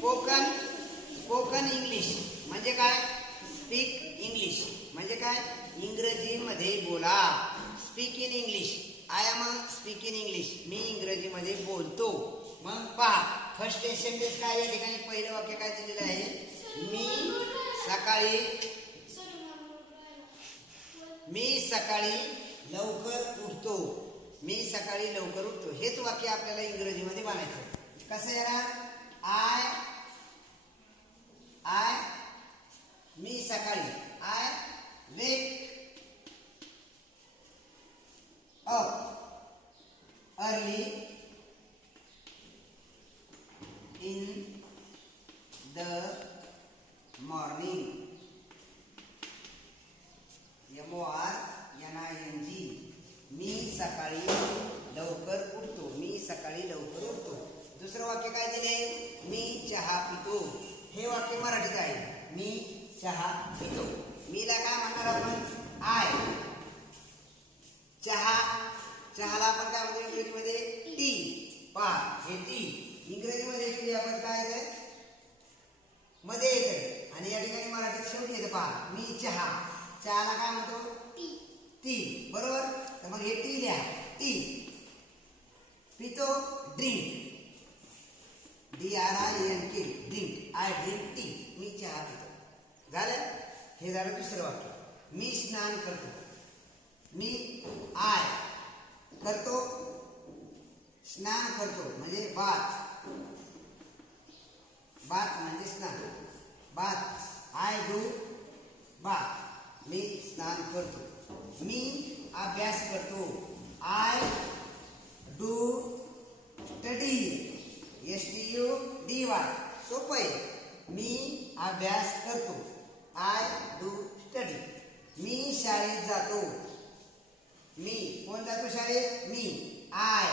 Spoken spoken English म्हणजे काय? Speak English म्हणजे काय? इंग्रजीमध्ये बोला. Speak in English I am speak in English मी इंग्रजीमध्ये बोलतो. मग पहा फर्स्ट सेंटेन्स काय या ठिकाणी पहिलं वाक्य काय दिलेलं आहे? मी सकाळी मी सकाळी लवकर उठतो. मी सकाळी लवकर उठतो. हेच वाक्य आपल्याला इंग्रजीमध्ये बनायचं कसं येणार आय मी सकाळी I wake up early. In the morning. M O R N I N G. मी सकाळी लवकर उठतो. मी सकाळी लवकर उठतो. दुसरं वाक्य काय दिले मी चहा पितो. हे वाक्य मराठी चहा पितो. मीला काय म्हणणार आपण? आय. चहा चहाला आपण काय म्हणतो? इंग्रजीमध्ये? टी. पा हे टी. इंग्रजीमध्ये टी आपण काय आहे मध्ये येतं आणि या ठिकाणी मराठीत शेवटी येतं. पहा मी चहा. चहाला काय म्हणतो? टी. बरोबर? तर मग हे टी लिहा. टी. पितो drink D R I N K drink I drink tea मी चहा पितो. झालं वाक्य मी स्नान करतो मी आय करतो स्नान करतो म्हणजे बाथ बाथ म्हणजे स्नान बाथ आय डू बाथ मी स्नान करतो मी अभ्यास करतो I do study S T U D Y सोपं मी अभ्यास करतो आय डू स्टडी मी शाळेत जातो. मी कोण जातो शाळेत? मी. आय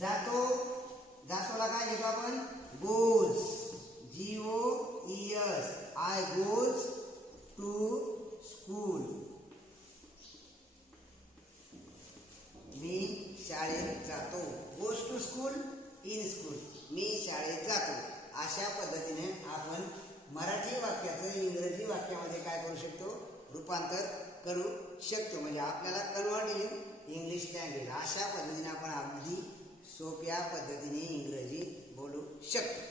जातो. जातोला काय घेतो आपण? Goes G O E S goes to school मी शाळेत जातो. Goes to school in school मी शाळेत जातो. अशा पद्धतीने आपण मराठी वाक्याचं इंग्रजी वाक्यामध्ये काय करू शकतो? रूपांतर करू शकतो. म्हणजे आपल्याला कन्वर्ट इन इंग्लिश लँग्वेज अशा पद्धतीने आपण अगदी सोप्या पद्धतीने इंग्रजी बोलू शकतो.